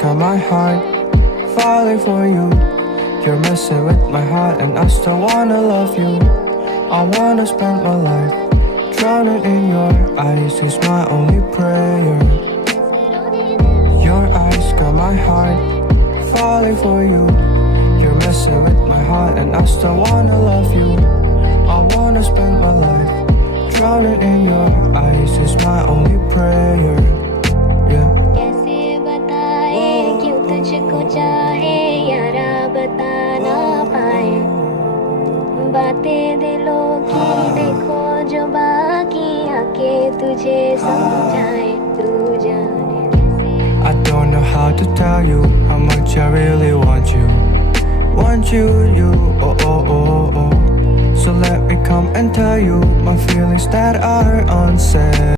got my heart falling for you. You're messing with my heart and I still wanna love you. I wanna spend my life drowning in your eyes is my only prayer. Your eyes got my heart falling for you. You're messing with my heart and I still wanna love you. I wanna spend my life drowning in your eyes is my only prayer. Yeah. कैसे बताए क्यों तुझको चाहे यारा बता ना पाए बातें दिलों की देखो जो बाकी आके तुझे समझाए तू जाने I don't know how to tell you how much I really want you. Want you, oh oh oh oh. So let me come and tell you my feelings that are unsaid.